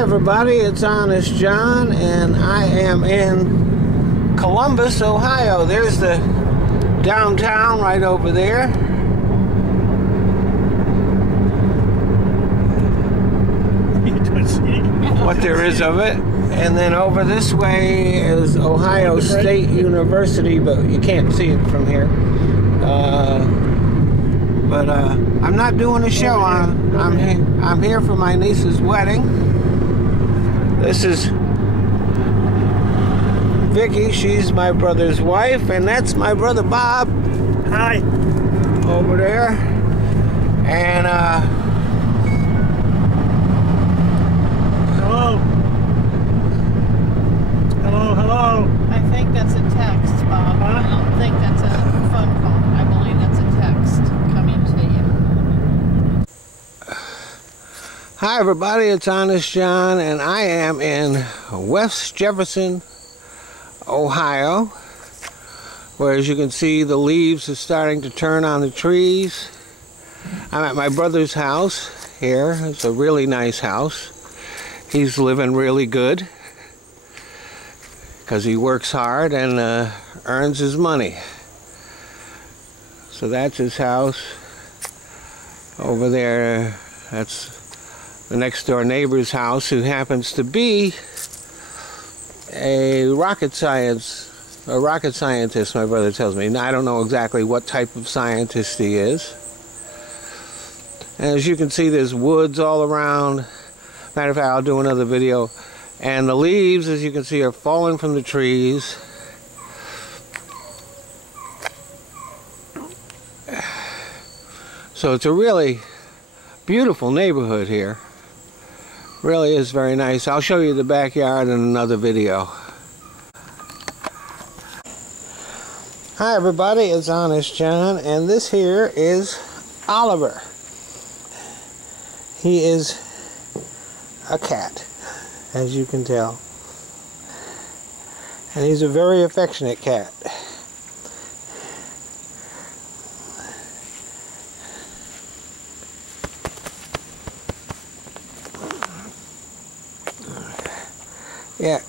Hi everybody, it's Honest John and I am in Columbus, Ohio. There's the downtown right over there. What there is of it. And then over this way is Ohio State University, but you can't see it from here. I'm not doing a show. I'm here for my niece's wedding. This is Vicky. She's my brother's wife, and that's my brother Bob. Hi. Over there. And hello. Hello, hello. I think that's a text, Bob. Huh? I don't think that's a phone call. I believe that's a text coming to you. hi everybody, it's Honest John, and I am in West Jefferson, Ohio, where as you can see the leaves are starting to turn on the trees. I'm at my brother's house here. It's a really nice house. He's living really good because he works hard and earns his money. So that's his house. Over there, that's the next door neighbor's house, who happens to be a rocket scientist, my brother tells me. Now, I don't know exactly what type of scientist he is. And as you can see, there's woods all around. Matter of fact, I'll do another video. And the leaves, as you can see, are falling from the trees. So it's a really beautiful neighborhood here. Really is very nice. I'll show you the backyard in another video. Hi everybody, it's Honest John, and this here is Oliver. He is a cat, as you can tell. And he's a very affectionate cat. Yeah.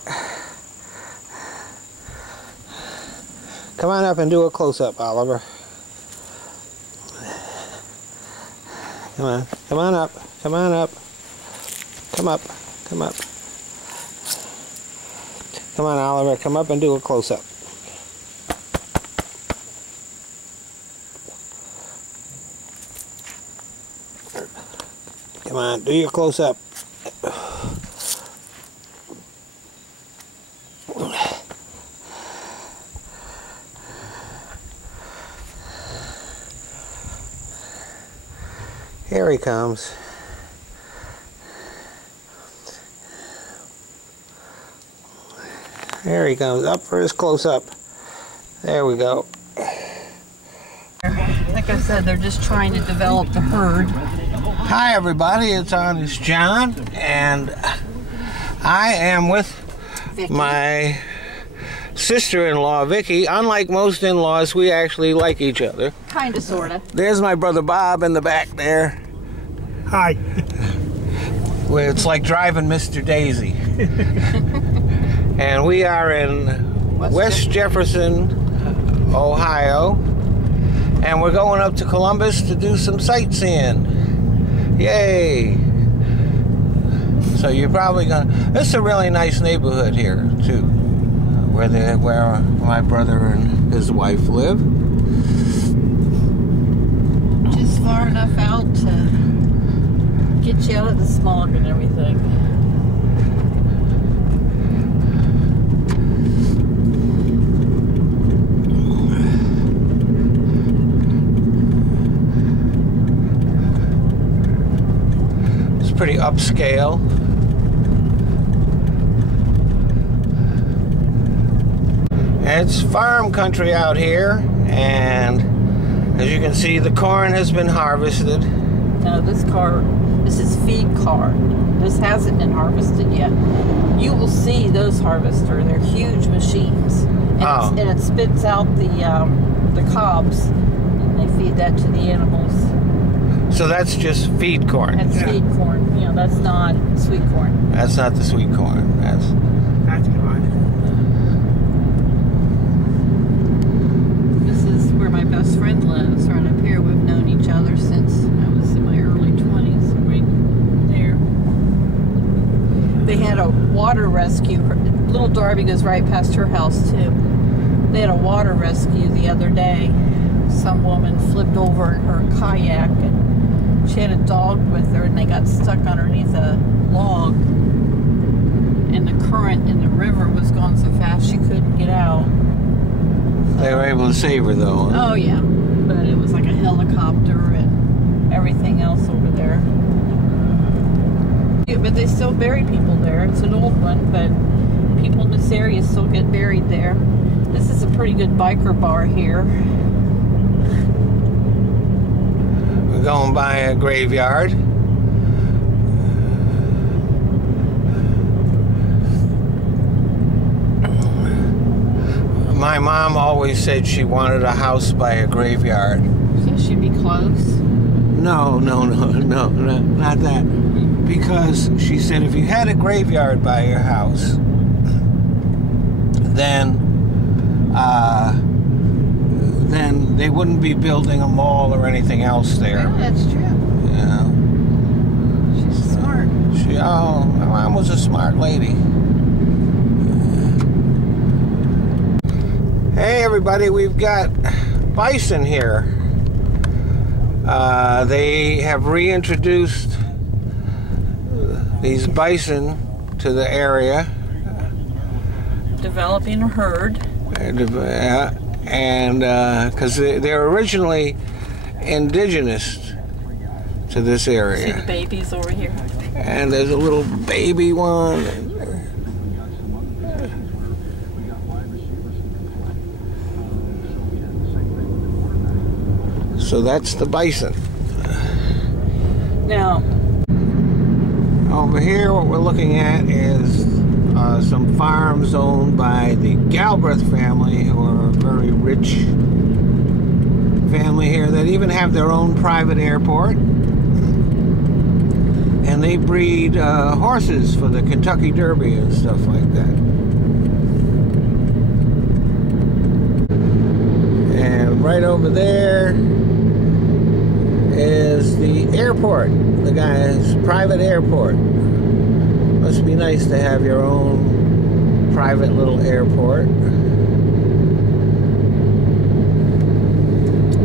Come on up and do a close-up, Oliver. Come on. Come on up. Come on up. Come up. Come up. Come on, Oliver. Come up and do a close-up. Come on, do your close-up. Here he comes. There he comes, up for his close-up. There we go. Like I said, they're just trying to develop the herd. Hi everybody, it's Honest John, and I am with Vicky. my sister-in-law, Vicky. Unlike most in-laws, we actually like each other. Kinda, sorta. There's my brother Bob in the back there. Hi. Where it's like driving Mr. Daisy. And we are in West Jefferson, Ohio. And we're going up to Columbus to do some sightseeing. Yay! So you're probably gonna... This is a really nice neighborhood here, too. Where my brother and his wife live. Just far enough out to get you out of the smog and everything. It's pretty upscale. It's farm country out here, and as you can see, the corn has been harvested. No, this is feed corn. This hasn't been harvested yet. You will see those harvesters. They're huge machines. And, and it spits out the cobs. And they feed that to the animals. So that's just feed corn. That's feed corn. You know, that's not sweet corn. That's not the sweet corn. That's good. This is where my best friend lives, right up here. We've known each other since I was in my early 20s, right there. They had a water rescue. Little Darby goes right past her house, too. They had a water rescue the other day. Some woman flipped over in her kayak, and she had a dog with her, and they got stuck underneath a log. And the current in the river was going so fast she couldn't get out. They were able to save her, though. Oh, yeah. But it was like a helicopter and everything else over there. Yeah, but they still bury people there. It's an old one, but people in this area still get buried there. This is a pretty good biker bar here. We're going by a graveyard. My mom always said she wanted a house by a graveyard. So she'd be close? No, not that. Because she said if you had a graveyard by your house, then they wouldn't be building a mall or anything else there. Yeah, that's true. Yeah. She's smart. My mom was a smart lady. Hey everybody, we've got bison here. They have reintroduced these bison to the area. Developing a herd. And because they're originally indigenous to this area. See the babies over here? And there's a little baby one. So that's the bison. Now, over here what we're looking at is some farms owned by the Galbraith family, who are a very rich family here that even have their own private airport. And they breed horses for the Kentucky Derby and stuff like that. And right over there is the airport, the guy's private airport. Must be nice to have your own private little airport.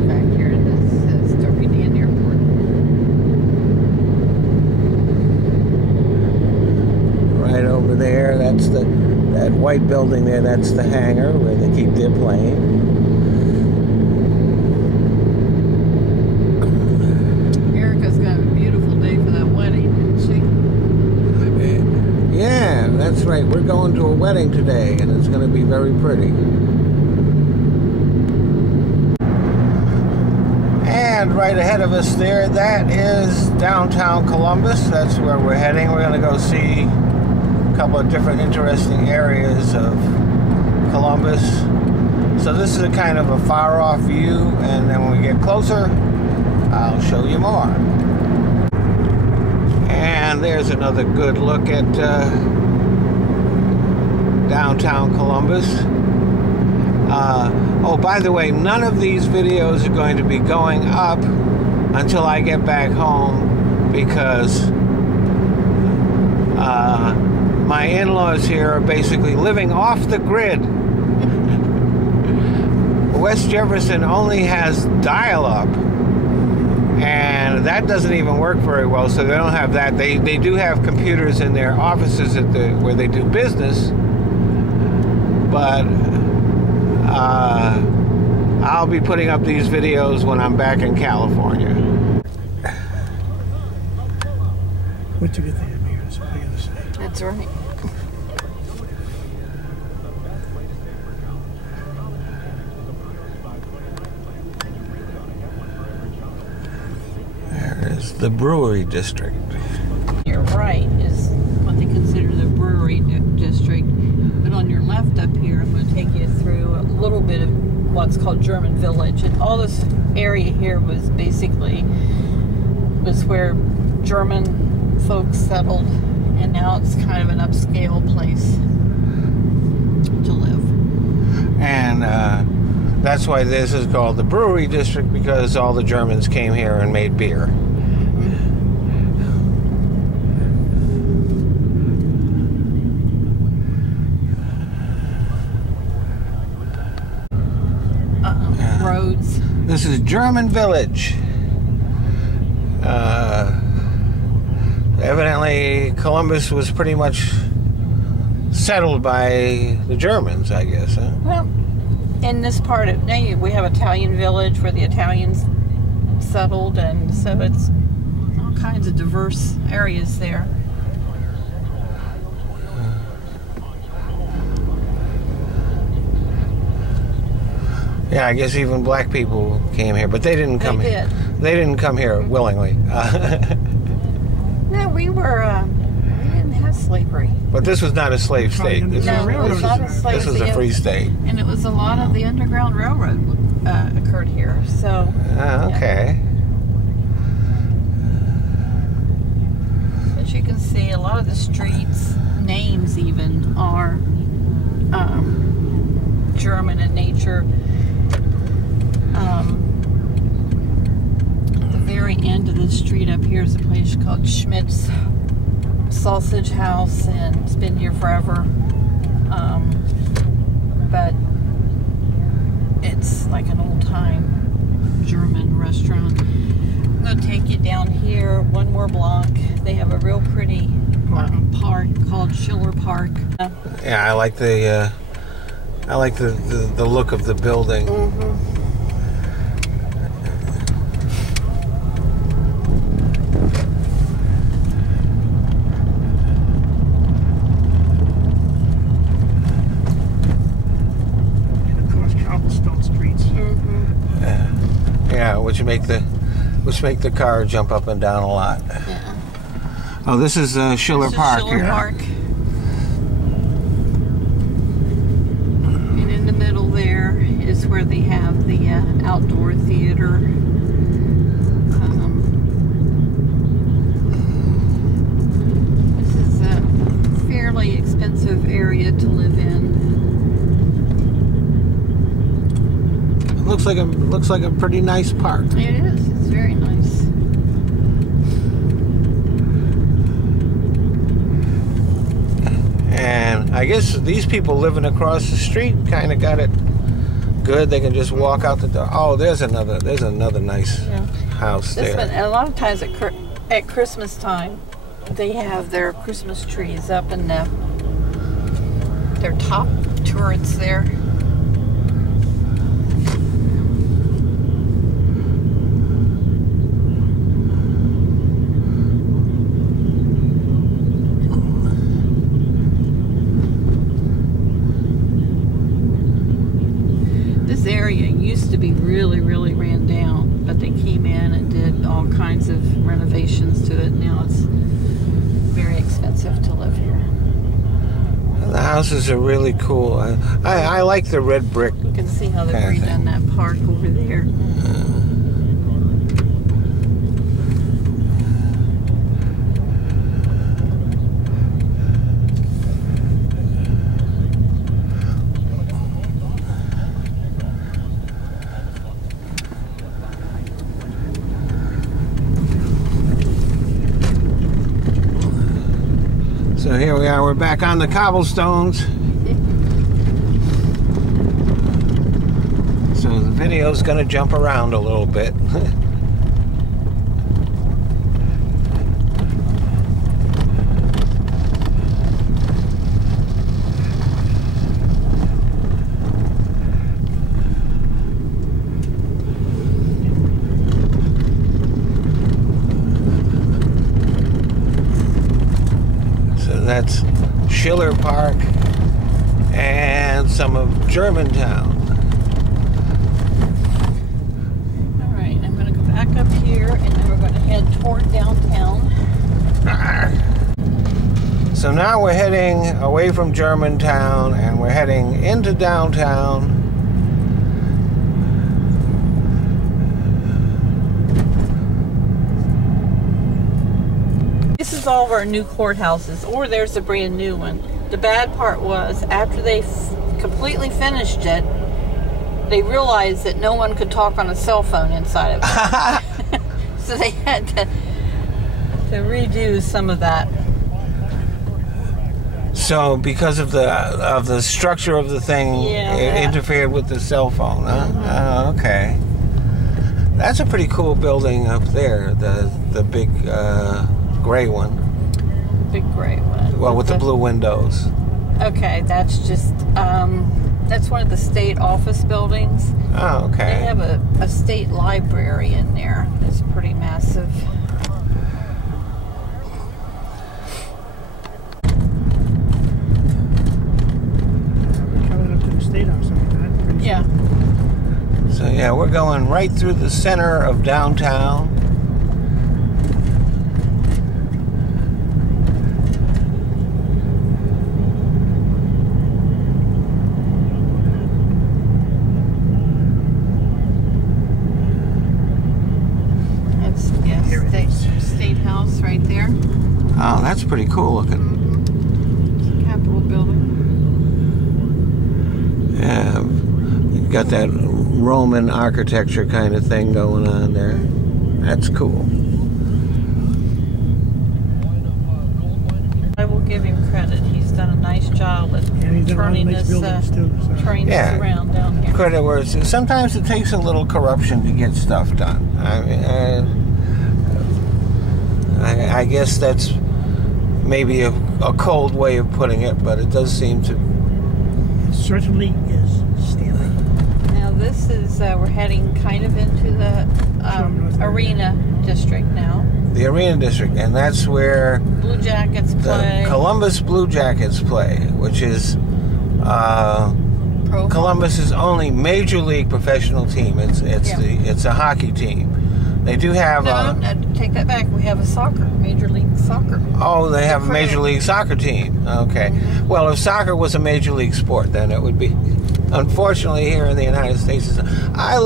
back here, this is Darby Dan Airport. Right over there, that's that white building there, that's the hangar where they keep their plane. Erica's got a beautiful day for that wedding, isn't she? Yeah, that's right. We're going to a wedding today, and it's going to be very pretty. And right ahead of us there, that is downtown Columbus. That's where we're heading. We're going to go see a couple of different interesting areas of Columbus. So this is a kind of a far-off view, and then when we get closer, I'll show you more. And there's another good look at downtown Columbus. Oh, by the way, none of these videos are going to be going up until I get back home, because my in-laws here are basically living off the grid. West Jefferson only has dial-up, and that doesn't even work very well, so they don't have that. They do have computers in their offices where they do business, but I'll be putting up these videos when I'm back in California. What's a good thing here? That's what I gotta say. That's right. There is the brewery district. Your right is what they consider the brewery district. But on your left up here, I'm going to take you through a little bit of what's called German Village. And all this area here was basically where German folks settled, and now it's kind of an upscale place to live. And that's why this is called the Brewery District, because all the Germans came here and made beer. Roads. This is German Village. Evidently, Columbus was pretty much settled by the Germans, I guess. Huh? Well, in this part of we have Italian Village where the Italians settled, and so it's all kinds of diverse areas there. Yeah, I guess even black people came here, but they didn't come here. They didn't come here willingly. No, we didn't have slavery. But this was not a slave state. This No, it was not a slave state. This was a free state. And it was a lot of the Underground Railroad occurred here. So. Okay. Yeah. As you can see, a lot of the streets names even are German in nature. The very end of the street up here is a place called Schmidt's Sausage House, and it's been here forever. But it's like an old-time German restaurant. I'm going to take you down here one more block. They have a real pretty park called Schiller Park. Yeah, I like the look of the building. Mm-hmm. Yeah, which make the car jump up and down a lot. Yeah. Oh, this is Schiller Park Schiller here. Park. And in the middle there is where they have the outdoor theater. This is a fairly expensive area to live in. Looks like a pretty nice park. It is. It's very nice. And I guess these people living across the street kind of got it good. They can just walk out the door. Oh, there's another nice house there. And a lot of times at Christmas time, they have their Christmas trees up in their top turrets there. Area used to be really ran down, but they came in and did all kinds of renovations to it. Now it's very expensive to live here. The houses are really cool. I like the red brick. You can see how they've redone that park over there. So here we are, we're back on the cobblestones. So the video's gonna jump around a little bit. That's Schiller Park and some of Germantown. All right, I'm going to go back up here and then we're going to head toward downtown. So now we're heading away from Germantown and we're heading into downtown. This is here's all of our new courthouses, or there's a brand new one. The bad part was, after they completely finished it, they realized that no one could talk on a cell phone inside of it. So they had to redo some of that. So because of the structure of the thing, it interfered with the cell phone, huh? Oh, okay. That's a pretty cool building up there, the big gray one. Big gray one. Well, with the blue windows. Okay, that's just that's one of the state office buildings. Oh, okay. They have a state library in there. It's pretty massive. We're coming up to the State House like that. Yeah. So yeah, we're going right through the center of downtown. State House right there. Oh, that's pretty cool looking. Capitol building. Yeah, you got that Roman architecture kind of thing going on there. That's cool. I will give him credit. He's done a nice job at turning this around down here. Credit where it's, sometimes it takes a little corruption to get stuff done. I mean, I guess that's maybe a cold way of putting it, but it does seem to. It certainly is stealing. Now this is, we're heading kind of into the Arena District now. The Arena District, and that's where Blue Jackets play. The Columbus Blue Jackets play, which is Columbus's only major league professional team. It's a hockey team. They do have. No, take that back. We have a Major League Soccer. Oh, they have a Major League Soccer team. Okay. Mm-hmm. Well, if soccer was a major league sport, then it would be. Unfortunately, here in the United States, I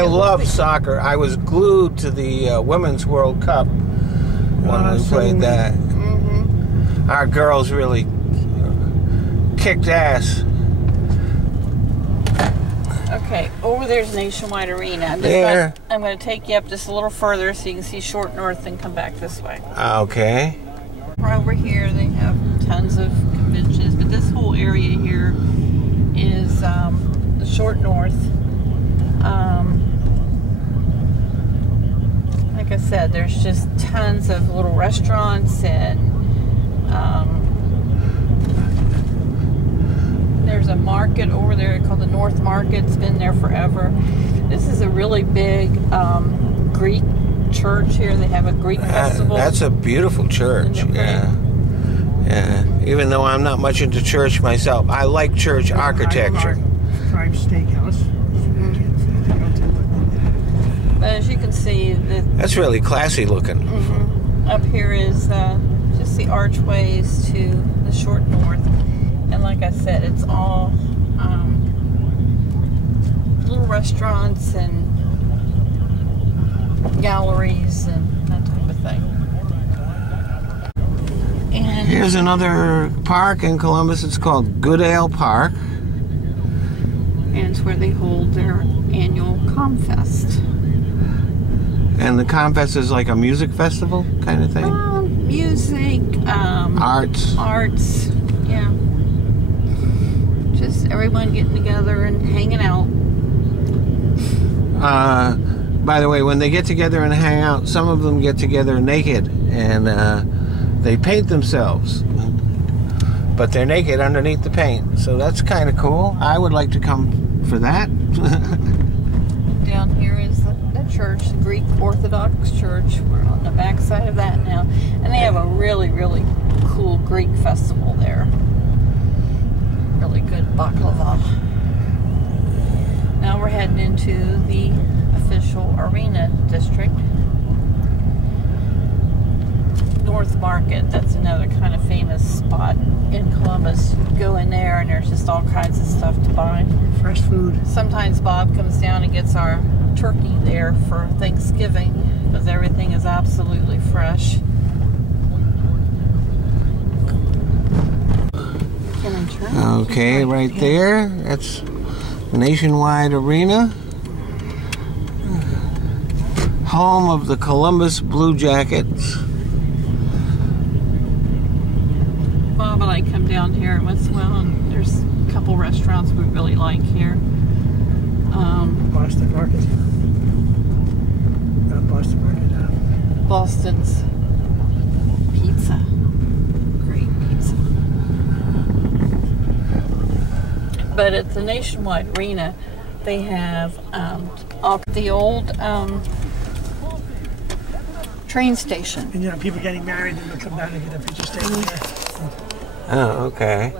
love soccer. I was glued to the Women's World Cup when we played that. Mm-hmm. Our girls really kicked ass. Okay, over there's Nationwide Arena. I'm going to take you up just a little further so you can see Short North and come back this way. Okay. Right over here, they have tons of conventions, but this whole area here is the Short North. Like I said, there's just tons of little restaurants and there's a market over there called the North Market. It's been there forever. This is a really big Greek church here. They have a Greek festival. That's a beautiful church. Yeah. Even though I'm not much into church myself, I like church architecture. Tribe Steakhouse. But as you can see, that's really classy looking. Up here is just the archways to the Short North. And like I said, it's all little restaurants and galleries and that type of thing. And here's another park in Columbus. It's called Goodale Park. And it's where they hold their annual ComFest. And the ComFest is like a music festival kind of thing? Music, arts. Arts, yeah. Just everyone getting together and hanging out. By the way, when they get together and hang out, some of them get together naked and they paint themselves. But they're naked underneath the paint. So that's kind of cool. I would like to come for that. Down here is the church, the Greek Orthodox Church. We're on the back side of that now. And they have a really, really cool Greek festival there. Really good baklava. Now we're heading into the official Arena District. North Market, that's another kind of famous spot in Columbus. You go in there and there's just all kinds of stuff to buy. Fresh food. Sometimes Bob comes down and gets our turkey there for Thanksgiving because everything is absolutely fresh. Okay, right there. That's Nationwide Arena. Home of the Columbus Blue Jackets. Bob and I come down here at Westwell, and there's a couple restaurants we really like here. Boston Market. Not Boston Market. Boston's Pizza. Great pizza. But at the Nationwide Arena, they have the old train station. And you know, people getting married and they'll come down and get a picture taken there. Oh, okay.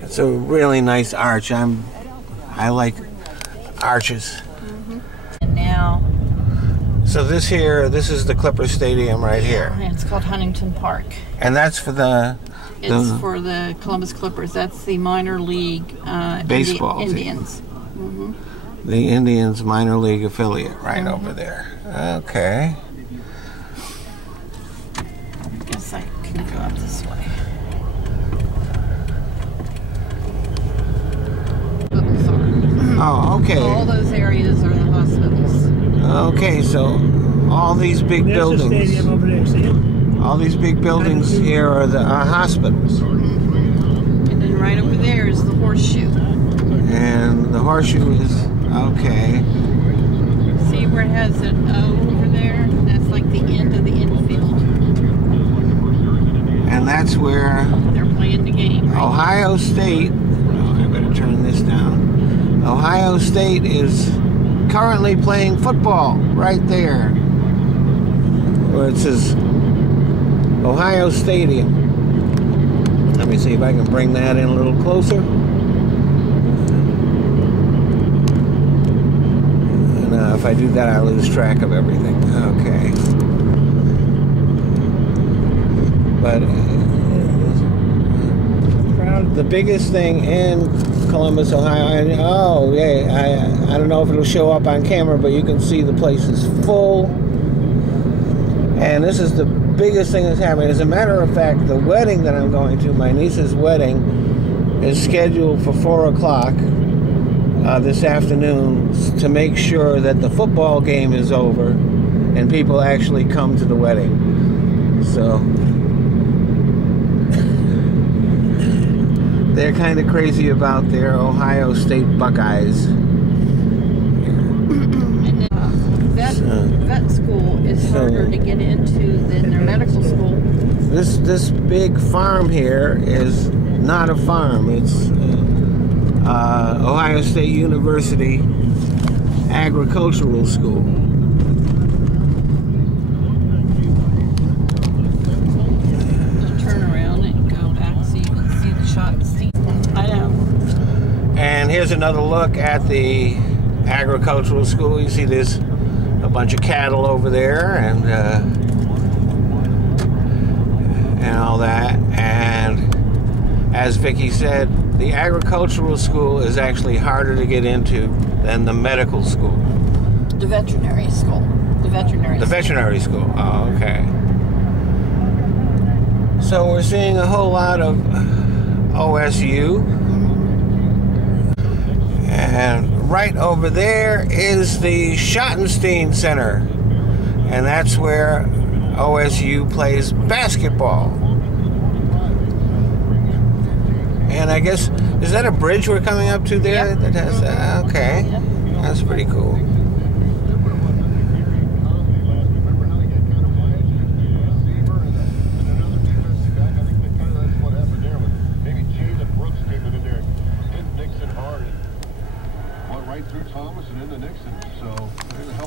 It's a really nice arch. I like arches. And now, So this is the Clipper Stadium right here. and it's called Huntington Park. And that's for the It's for the Columbus Clippers. That's the minor league Baseball team. Indians. the Indians minor league affiliate right over there. Okay. I guess I can go up this way. Oh, okay. All those areas are the hospitals. Okay, so all these big There's buildings. a stadium over there, see it? All these big buildings here are the hospitals. And then right over there is the horseshoe. And the horseshoe is, okay. See where it has an O over there? That's like the end of the infield. And that's where They're playing the game. Right? Ohio State, oh, I better turn this down. Ohio State is currently playing football right there. Where it says Ohio Stadium. Let me see if I can bring that in a little closer. And if I do that, I lose track of everything. Okay. But the biggest thing in Columbus, Ohio, and oh yeah, I don't know if it'll show up on camera, but you can see the place is full. And this is the biggest thing that's happening. As a matter of fact, the wedding that I'm going to, my niece's wedding, is scheduled for 4 o'clock this afternoon to make sure that the football game is over and people actually come to the wedding. So they're kind of crazy about their Ohio State Buckeyes. Vet school is harder to get into than their medical school. This big farm here is not a farm. It's Ohio State University Agricultural School. Turn around and go back so you can see the shot. I know. And here's another look at the agricultural school. You see there's a bunch of cattle over there and all that. And as Vicki said, the agricultural school is actually harder to get into than the medical school. The veterinary school. The veterinary school. Oh, okay. So we're seeing a whole lot of OSU. And right over there is the Schottenstein Center. And that's where OSU plays basketball. And I guess, is that a bridge we're coming up to there? Yep. That has, okay. Yep. That's pretty cool.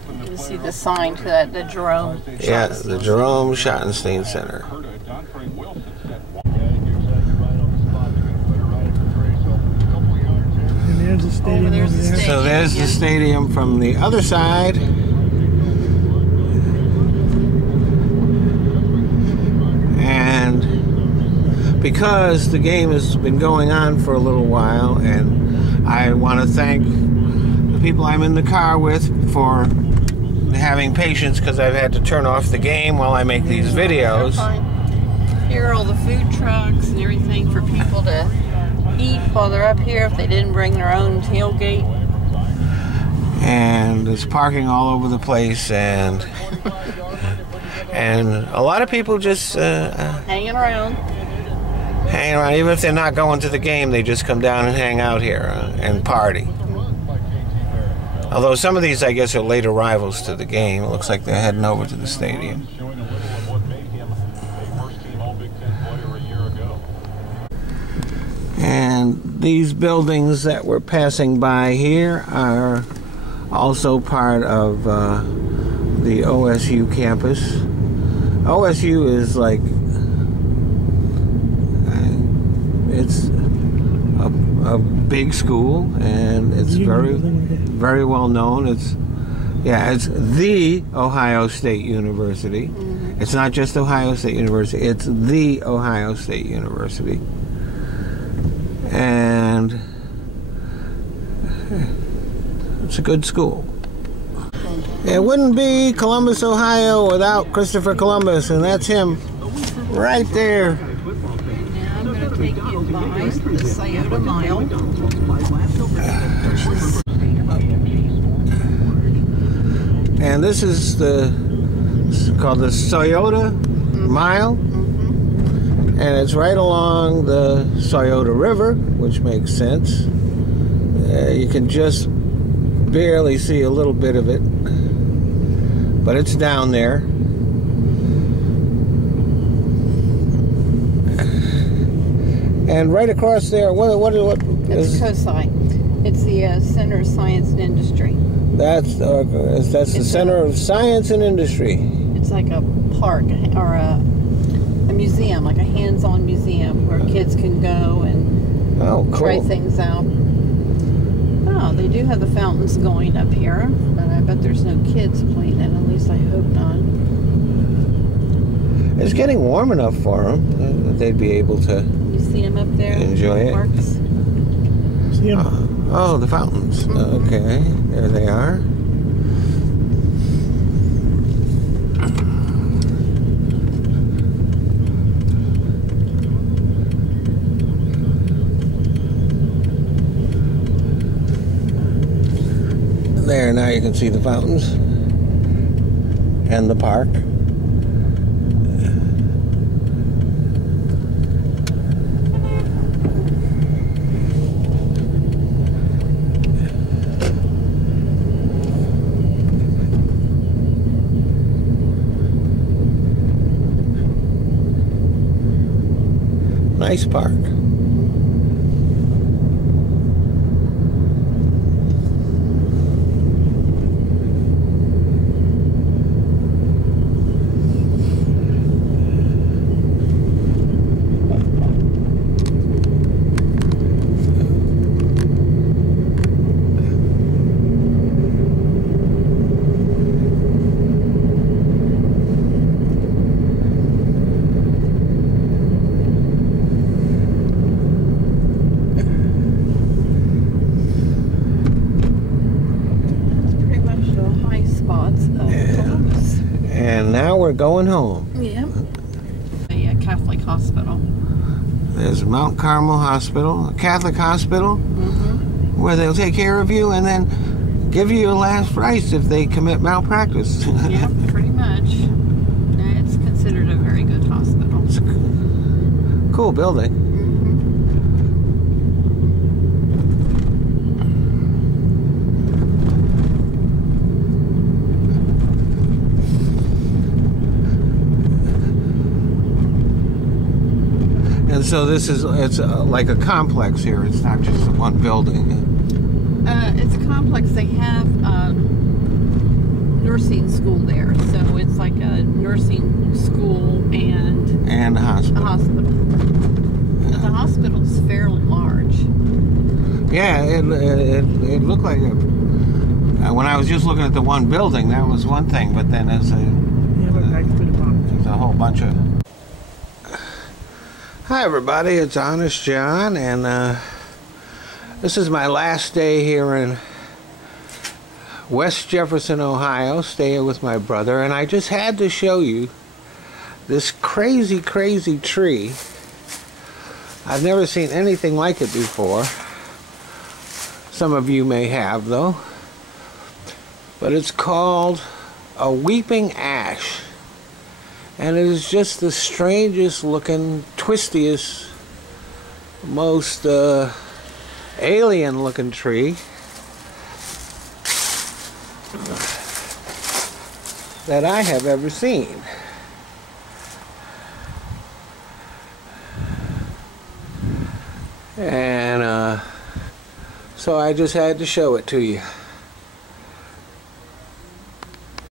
You can see the sign to that, the Jerome. Yeah, the Jerome Schottenstein Center. And there's the stadium there's over the there. stadium. So there's the stadium from the other side. And because the game has been going on for a little while, and I want to thank the people I'm in the car with for having patience because I've had to turn off the game while I make these videos. Here are all the food trucks and everything for people to eat while they're up here if they didn't bring their own tailgate. And there's parking all over the place, and a lot of people just Hanging around. Even if they're not going to the game, they just come down and hang out here and party. Although some of these, I guess, are late arrivals to the game. It looks like they're heading over to the stadium. And these buildings that we're passing by here are also part of the OSU campus. OSU is like, it's a big school, and it's very well known. It's the Ohio State University. It's not just Ohio State University, it's the Ohio State University. And it's a good school. It wouldn't be Columbus, Ohio without Christopher Columbus, and that's him right there. Now I'm going to take you by the Scioto Mile. And this is it's called the Scioto Mile. And it's right along the Scioto River, which makes sense. You can just barely see a little bit of it, but it's down there. And right across there, what It's is COSI. It's the Center of Science and Industry. That's the Center of Science and Industry. It's like a park or a museum, like a hands-on museum where kids can go and try things out. Oh, they do have the fountains going up here, but I bet there's no kids playing it. At least I hope not. It's getting warm enough for them that they'd be able to. You see them up there? Enjoy it. Parks? See them? Oh, the fountains. Okay, there they are. There, now you can see the fountains and the park. Nice park. Now we're going home. Yeah. A Catholic hospital. There's Mount Carmel Hospital, a Catholic hospital, where they'll take care of you and then give you your last rites if they commit malpractice. Yeah, pretty much. It's considered a very good hospital. It's a cool building. And so it's like a complex here. It's not just one building. It's a complex. They have nursing school there, so it's like a nursing school and a hospital. A hospital. But the hospital's fairly large. Yeah, it looked like when I was just looking at the one building, that was one thing, but then there's a whole bunch of. Hi everybody, it's Honest John, and this is my last day here in West Jefferson, Ohio, staying with my brother, and I just had to show you this crazy tree I've never seen anything like it before. Some of you may have, though. But it's called a weeping ash. And it is just the strangest looking, twistiest, most alien looking tree that I have ever seen. And so I just had to show it to you.